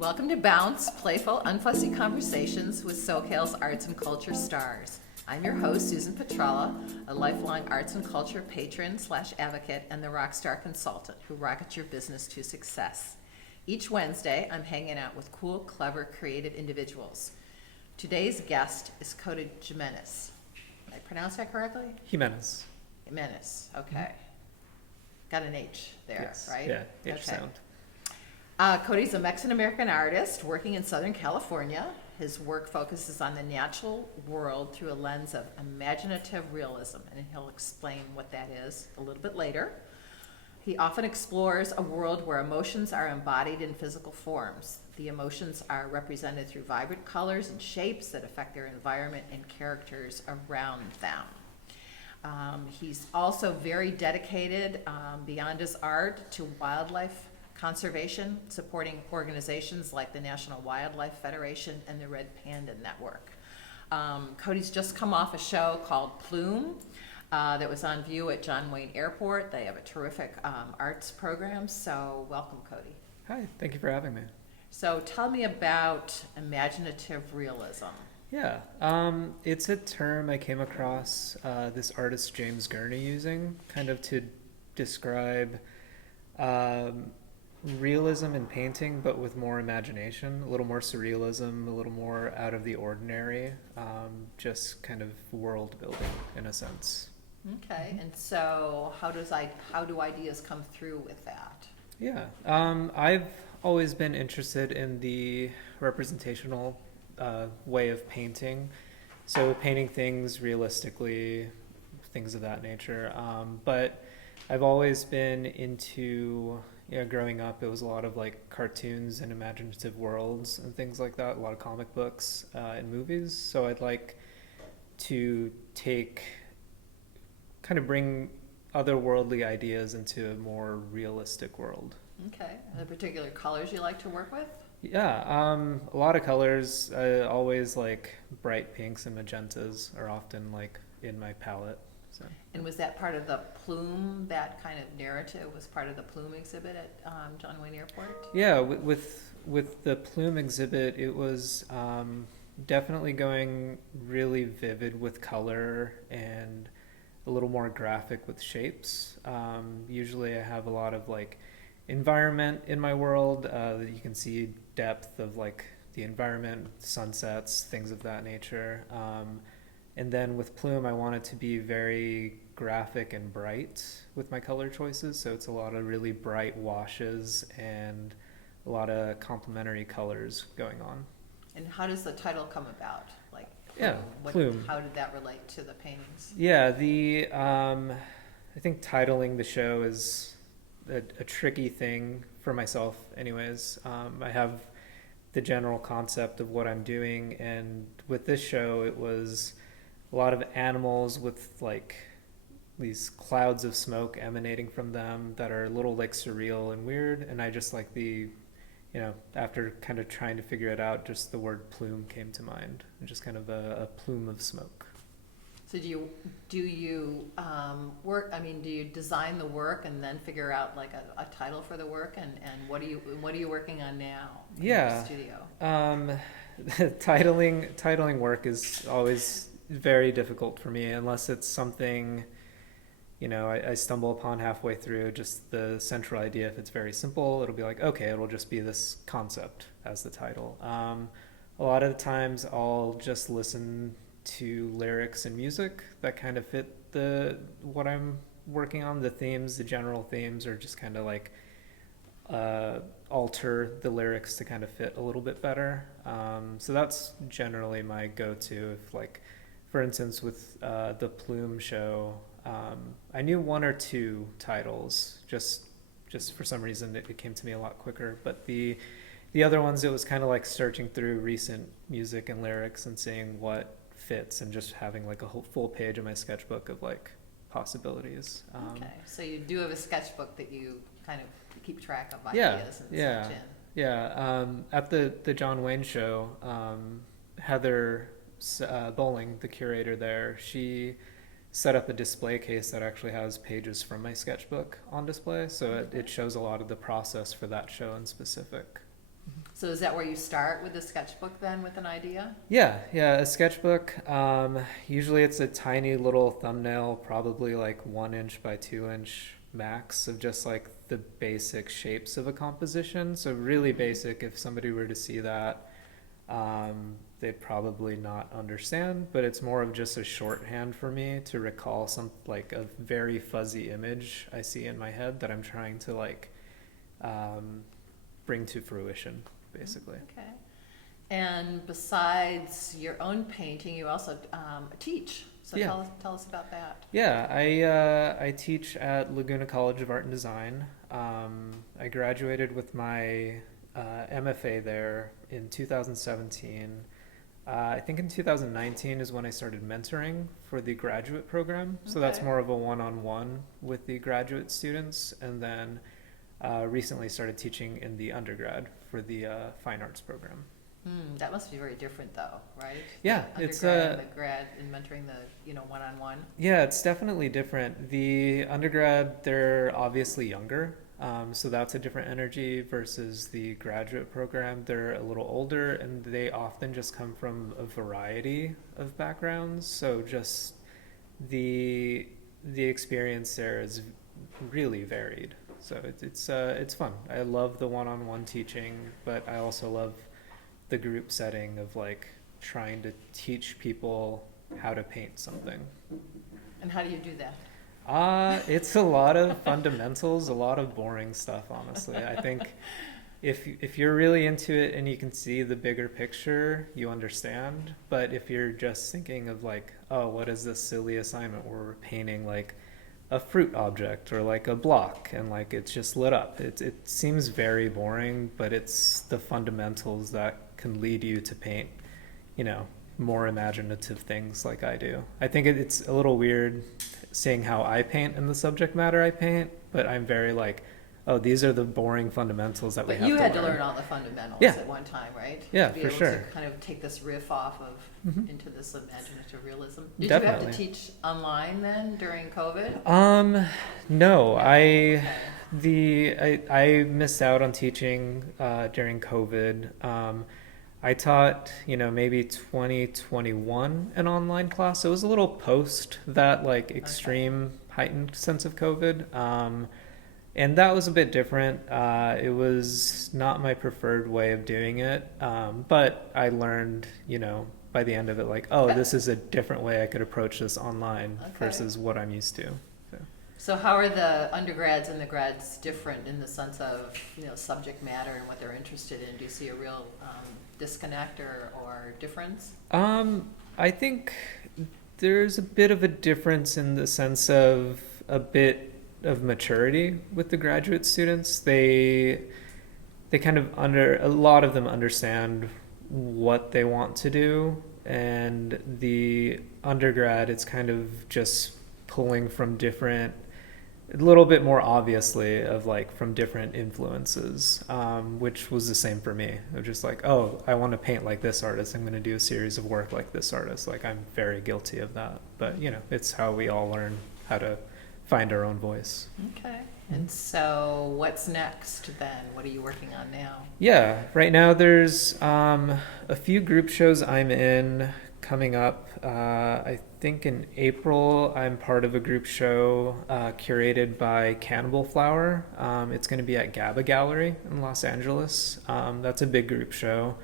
Welcome to Bounce, playful, unfussy conversations with SoCal's arts and culture stars. I'm your host, Susan Petrella, a lifelong arts and culture patron / advocate and the rockstar consultant who rockets your business to success. Each Wednesday, I'm hanging out with cool, clever, creative individuals. Today's guest is Cody Jimenez. Did I pronounce that correctly? Jimenez. Jimenez, okay. Got an H there, Yes. right? Yeah, H Okay. sound. Cody's a Mexican-American artist working in Southern California. His work focuses on the natural world through a lens of imaginative realism, and he'll explain what that is a little bit later. He often explores a world where emotions are embodied in physical forms. The emotions are represented through vibrant colors and shapes that affect their environment and characters around them. He's also very dedicated, beyond his art, to wildlife conservation, supporting organizations like the National Wildlife Federation and the Red Panda Network. Cody's just come off a show called Plume that was on view at John Wayne Airport. They have a terrific arts program, so welcome, Cody. Hi, thank you for having me. So tell me about imaginative realism. Yeah, it's a term I came across this artist James Gurney using, kind of to describe realism in painting, but with more imagination, a little more surrealism, a little more out of the ordinary, just kind of world building in a sense. Okay, and so how do ideas come through with that? Yeah, I've always been interested in the representational way of painting, so painting things realistically, things of that nature. But I've always been into, growing up, it was a lot of like cartoons and imaginative worlds and things like that, a lot of comic books and movies. So I'd like to bring otherworldly ideas into a more realistic world. Okay, are there particular colors you like to work with? Yeah, a lot of colors. I always like bright pinks and magentas are often like in my palette. So. And was that part of the Plume, that kind of narrative was part of the Plume exhibit at John Wayne Airport? Yeah, with the Plume exhibit, it was definitely going really vivid with color and a little more graphic with shapes. Usually I have a lot of like environment in my world that you can see depth of like the environment, sunsets, things of that nature. And then with Plume, I want it to be very graphic and bright with my color choices. So it's a lot of really bright washes and a lot of complementary colors going on. And how does the title come about? Like, Yeah, Plume. How did that relate to the paintings? Yeah, I think titling the show is a tricky thing for myself anyways. I have the general concept of what I'm doing, and with this show it was a lot of animals with like these clouds of smoke emanating from them that are a little like surreal and weird, and I just like after kind of trying to figure it out, just the word plume came to mind, just kind of a plume of smoke. So do you work? I mean, do you design the work and then figure out like a title for the work? And what are you working on now in your studio? Titling work is always very difficult for me unless it's something I stumble upon halfway through. Just the central idea, if it's very simple, it'll be like, okay, it'll just be this concept as the title. A lot of the times I'll just listen to lyrics and music that kind of fit what I'm working on, the general themes, or just kind of like alter the lyrics to kind of fit a little bit better. So that's generally my go-to. If like, for instance, with the Plume show, I knew one or two titles, just for some reason it came to me a lot quicker, but the other ones, it was kind of like searching through recent music and lyrics and seeing what fits, and just having like a whole full page of my sketchbook of like possibilities. Okay, so you do have a sketchbook that you kind of keep track of ideas and such in. Yeah. At the John Wayne show, Heather Bowling, the curator there, she set up a display case that actually has pages from my sketchbook on display, so it shows a lot of the process for that show in specific. So is that where you start with the sketchbook then, with an idea? Yeah, a sketchbook. Usually it's a tiny little thumbnail, probably like 1 inch by 2 inch max, of just like the basic shapes of a composition. So really basic. If somebody were to see that, they'd probably not understand, but it's more of just a shorthand for me to recall some like a very fuzzy image I see in my head that I'm trying to like bring to fruition, basically. Okay. And besides your own painting, you also teach. So Yeah. tell us about that. Yeah, I teach at Laguna College of Art and Design. I graduated with my MFA there in 2017. I think in 2019 is when I started mentoring for the graduate program. So that's Okay. more of a one-on-one with the graduate students. And then recently started teaching in the undergrad for the fine arts program. That must be very different though, right? Yeah, The it's undergrad and the grad and mentoring the, one-on-one. yeah, it's definitely different. The undergrad, they're obviously younger, so that's a different energy versus the graduate program. They're a little older, and they often just come from a variety of backgrounds. So just the experience there is really varied. So it's fun. I love the one-on-one teaching, but I also love the group setting of like trying to teach people how to paint something. And how do you do that? It's a lot of fundamentals, a lot of boring stuff, honestly. I think if you're really into it and you can see the bigger picture, you understand. But if you're just thinking of like, oh, what is this silly assignment where we're painting like a fruit object or like a block and like it's just lit up. It seems very boring, but it's the fundamentals that can lead you to paint, more imaginative things like I do. I think it's a little weird seeing how I paint and the subject matter I paint, but I'm very like, oh, these are the boring fundamentals that we But have you to had to learn. learn all the fundamentals Yeah. at one time, right? Yeah, To be for able sure. to kind of take this riff off of into this imaginative realism. Did you Definitely. have to teach online then during COVID? No, Okay. I missed out on teaching during COVID. I taught, maybe 2021 an online class. It was a little post that like extreme heightened sense of COVID. And that was a bit different. It was not my preferred way of doing it. But I learned, by the end of it, like, oh, this is a different way I could approach this online versus what I'm used to. So how are the undergrads and the grads different in the sense of, subject matter and what they're interested in? Do you see a real disconnect or difference? I think there's a bit of a difference in the sense of a bit of maturity with the graduate students. They kind of a lot of them understand what they want to do, and the undergrad, it's kind of just pulling from different, a little bit more obviously of like from different influences, which was the same for me. It was just like, oh, I want to paint like this artist, I'm going to do a series of work like this artist. Like, I'm very guilty of that, but it's how we all learn how to find our own voice. Okay. And so what's next then? What are you working on now? Yeah, right now there's a few group shows I'm in coming up. I think in April I'm part of a group show curated by Cannibal Flower. It's going to be at GABA Gallery in Los Angeles. That's a big group show.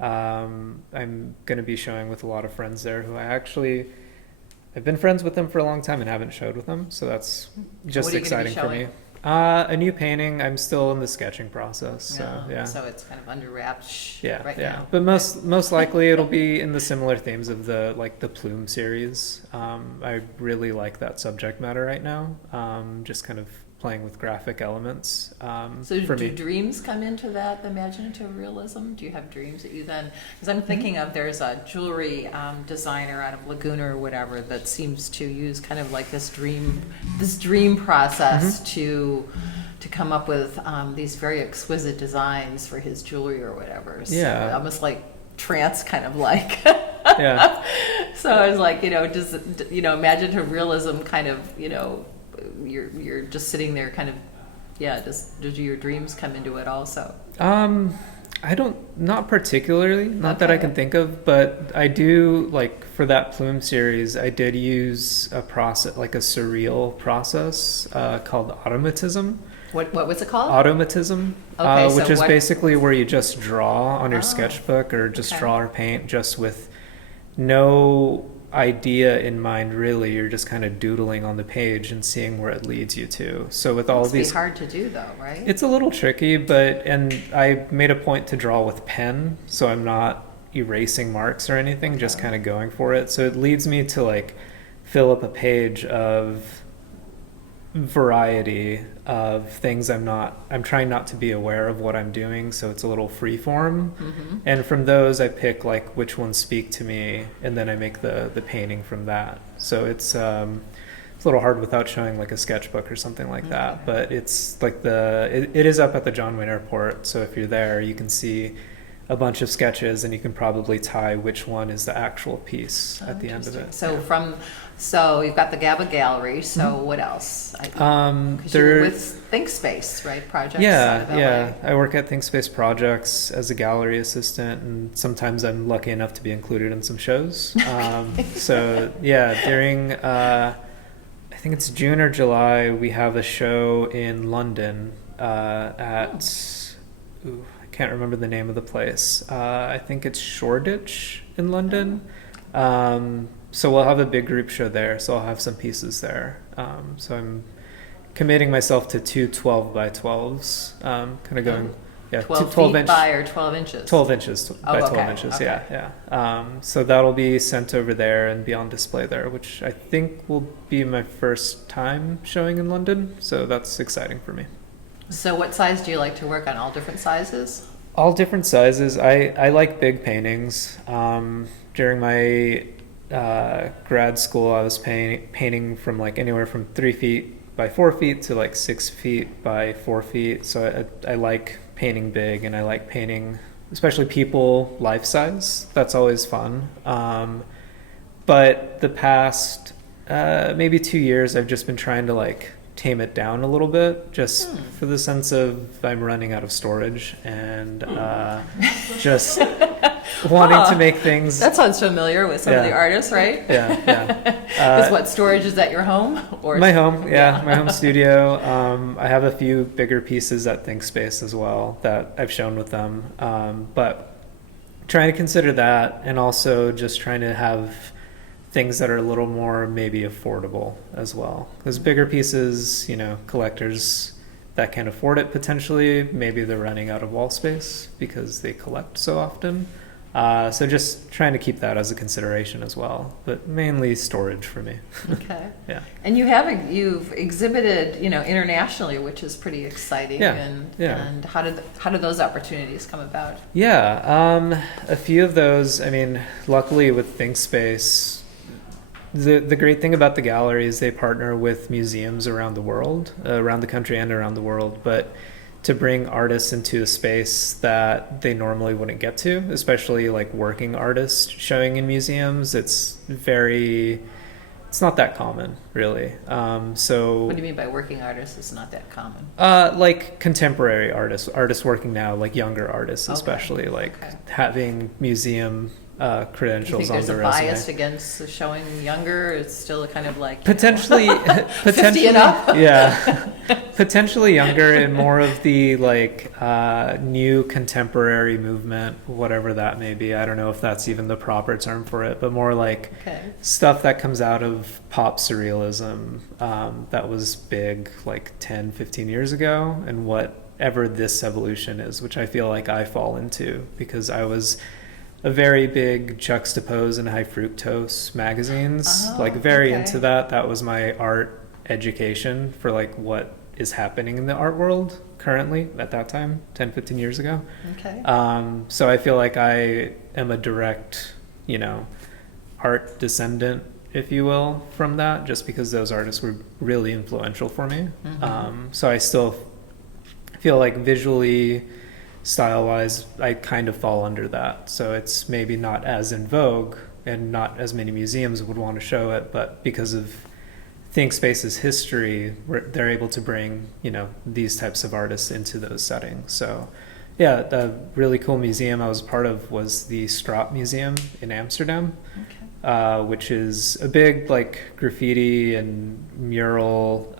I'm going to be showing with a lot of friends there who I've been friends with them for a long time and haven't showed with them, so that's just exciting for me. A new painting. I'm still in the sketching process, so yeah. So it's kind of under wraps Yeah. now. But most likely it'll be in the similar themes of the Plume series. I really like that subject matter right now. Just kind of playing with graphic elements. So for do me. dreams come into that, the imaginative realism? Do you have dreams that you then, because I'm thinking of, there's a jewelry designer out of Laguna or whatever that seems to use kind of like this dream process to come up with these very exquisite designs for his jewelry or whatever. So Yeah. almost like trance kind of like. Yeah. So I was like, does imaginative realism kind of, you're just sitting there kind of, do your dreams come into it also? not particularly, not that I Okay. can think of, but I do, like, for that plume series, I did use a process, like a surreal process called automatism. What was it called? Automatism, Okay, so which is what? basically where you just draw on your Oh, sketchbook or just okay. draw or paint just with no idea in mind, really. You're just kind of doodling on the page and seeing where it leads you to. So with It all must be these, hard to do though, right? it's a little tricky, and I made a point to draw with pen, so I'm not erasing marks or anything, just Okay. kind of going for it. So it leads me to like fill up a page of variety of things I'm trying not to be aware of what I'm doing, so it's a little free form. Mm-hmm. And from those I pick like which ones speak to me, and then I make the painting from that. So it's a little hard without showing like a sketchbook or something like that, Okay. but it's like it is up at the John Wayne Airport, so if you're there you can see a bunch of sketches and you can probably tie which one is the actual piece Oh, at the end of interesting. it. So you've got the GABA Gallery, so Mhm. what else? Because There, you're with ThinkSpace, right, projects out yeah, of LA. yeah. I work at ThinkSpace Projects as a gallery assistant, and sometimes I'm lucky enough to be included in some shows. So yeah, during I think it's June or July, we have a show in London at ooh, I can't remember the name of the place. I think it's Shoreditch in London. So we'll have a big group show there. So I'll have some pieces there. So I'm committing myself to two 12 by 12s, kind of going, yeah, 12 12 feet inch, by or 12 inches? 12 inches by 12 okay, inches. okay. Yeah. So that'll be sent over there and be on display there, which I think will be my first time showing in London. So that's exciting for me. So what size do you like to work on? All different sizes? All different sizes. I like big paintings. During my grad school, I was painting from like anywhere from 3 feet by 4 feet to like 6 feet by 4 feet. So I like painting big, and I like painting, especially people life size. That's always fun. But the past maybe 2 years, I've just been trying to like tame it down a little bit, just for the sense of I'm running out of storage, and just wanting to make things. That sounds familiar with some of the Yeah. artists, right? Yeah. Is what, storage is at your home? Or My home, Yeah. my home studio. I have a few bigger pieces at ThinkSpace as well that I've shown with them. But trying to consider that, and also just trying to have things that are a little more maybe affordable as well. Because bigger pieces, collectors that can afford it potentially, maybe they're running out of wall space because they collect so often. So just trying to keep that as a consideration as well, but mainly storage for me. Okay. Yeah. And you've exhibited, internationally, which is pretty exciting. Yeah, And yeah. and how did those opportunities come about? Yeah, a few of those. I mean, luckily with ThinkSpace, the great thing about the gallery is they partner with museums around the world, around the country and around the world, but to bring artists into a space that they normally wouldn't get to, especially like working artists showing in museums, it's not that common, really. So What do you mean by working artists? It's not that common. like contemporary artists working now, like younger artists, Okay. especially like Okay. having museum Do you credentials think on there's the a resume. bias against showing younger? It's still kind of like Potentially, 50 and up? yeah, potentially younger, and more of the like new contemporary movement, whatever that may be. I don't know if that's even the proper term for it, but more like Okay. stuff that comes out of pop surrealism that was big like 10, 15 years ago, and whatever this evolution is, which I feel like I fall into because I was a very big Juxtapose and High Fructose magazines, Oh, like very okay. into that. That was my art education for like what is happening in the art world currently at that time, 10, 15 years ago. Okay. So I feel like I am a direct, art descendant, if you will, from that, just because those artists were really influential for me. Mhm. So I still feel like visually, style-wise, I kind of fall under that. So it's maybe not as in vogue, and not as many museums would want to show it, but because of ThinkSpace's history, they're able to bring, these types of artists into those settings. So Yeah, the really cool museum I was part of was the Straat Museum in Amsterdam, which is a big like graffiti and mural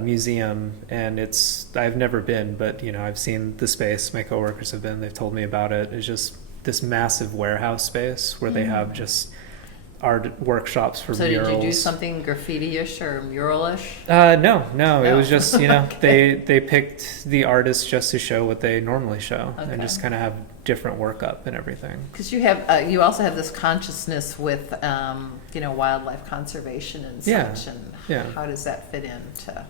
museum, and I've never been, but I've seen the space. My coworkers have been. They've told me about it. It's just this massive warehouse space where they have just art workshops for So murals. did you do something graffiti-ish or mural-ish? No. It No. was just Okay. they picked the artists just to show what they normally show, and Okay. just kind of have different work up and everything. Because you also have this consciousness with, wildlife conservation and Yeah, such, and yeah. how does that fit into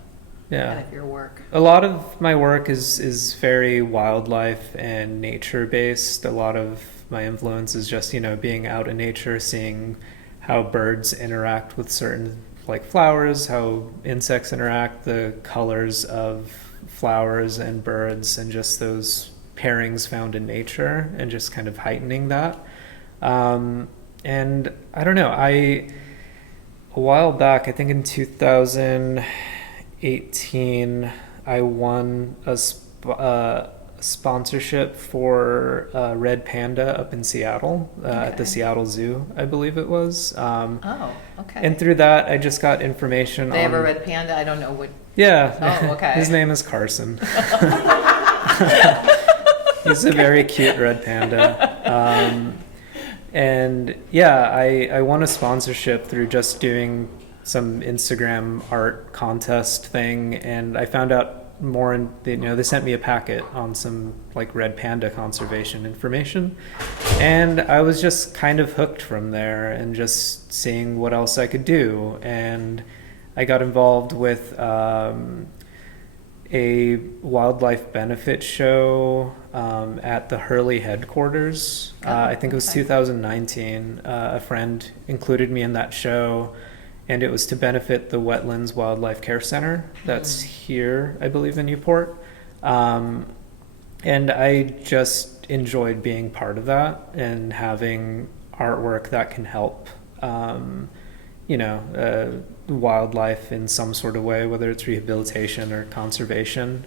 Yeah. kind of your work? A lot of my work is very wildlife and nature based. A lot of my influence is just, being out in nature, seeing how birds interact with certain like flowers, how insects interact, the colors of flowers and birds, and just those pairings found in nature, and just kind of heightening that. And I don't know, a while back, I think in 2018, I won a sponsorship for Red Panda up in Seattle, at the Okay. Seattle Zoo, I believe it was. Oh, okay. And through that, I just got information They on. have a red panda? I don't know what. Yeah. Oh, okay. His name is Carson. He's a very cute red panda. And yeah, I won a sponsorship through just doing some Instagram art contest thing, and I found out more, and they sent me a packet on some like red panda conservation information, and I was just kind of hooked from there, and just seeing what else I could do. And I got involved with a wildlife benefit show at the Hurley headquarters. I think it was Okay. 2019. A friend included me in that show, and it was to benefit the Wetlands Wildlife Care Center that's here, I believe, in Newport. And I just enjoyed being part of that and having artwork that can help, wildlife in some sort of way, whether it's rehabilitation or conservation.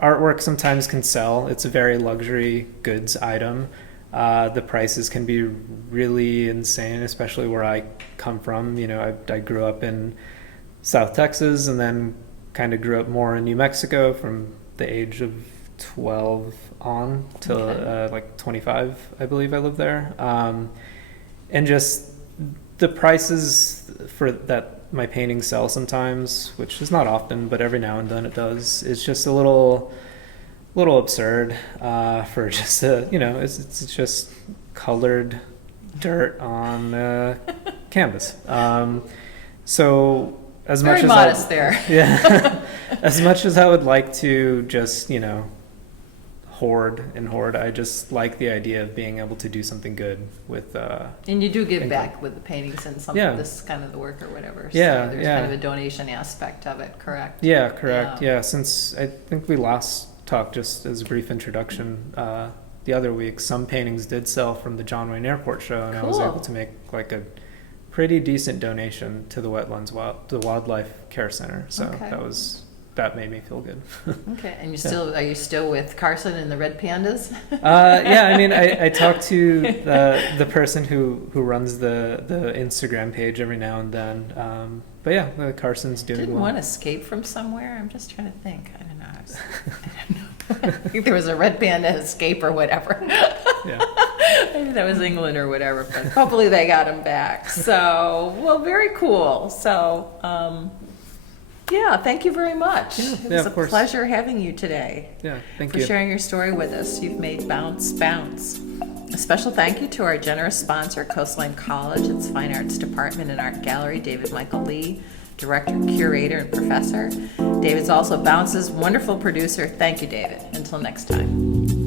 Artwork sometimes can sell. It's a very luxury goods item. The prices can be really insane, especially where I come from. I grew up in South Texas, and then kind of grew up more in New Mexico from the age of 12 on till Okay. like 25, I believe I lived there. And just the prices for that my paintings sell sometimes, which is not often, but every now and then it does, is just a little absurd for just it's just colored dirt on canvas. So as Very much as modest there. yeah, as much as I would like to just hoard, I just like the idea of being able to do something good with And you do give income. back with the paintings and some Yeah. of this kind of the work or whatever. Yeah, So there's yeah. kind of a donation aspect of it, correct? Yeah, correct. Yeah. Yeah, since I think we last talked, just as a brief introduction, the other week, some paintings did sell from the John Wayne Airport show, and I was Cool. able to make like a pretty decent donation to the the Wildlife Care Center. So Okay. that made me feel good. Okay, and are you still with Carson and the Red Pandas? Yeah, I mean, I talk to the person who runs the Instagram page every now and then. But yeah, Carson's doing Didn't well. one escape from somewhere? I'm just trying to think. I don't know. I think there was a red panda escape or whatever. Yeah. Maybe that was England or whatever, but hopefully they got him back. So, well, very cool. So, yeah, thank you very much. Yeah, It yeah, was of a course. pleasure having you today. Yeah, thank for you. sharing your story with us. You've made Bounce bounce. A special thank you to our generous sponsor, Coastline College, its Fine Arts Department and Art Gallery, David Michael Lee, Director, Curator, and Professor. David's also Bounce's wonderful producer. Thank you, David. Until next time.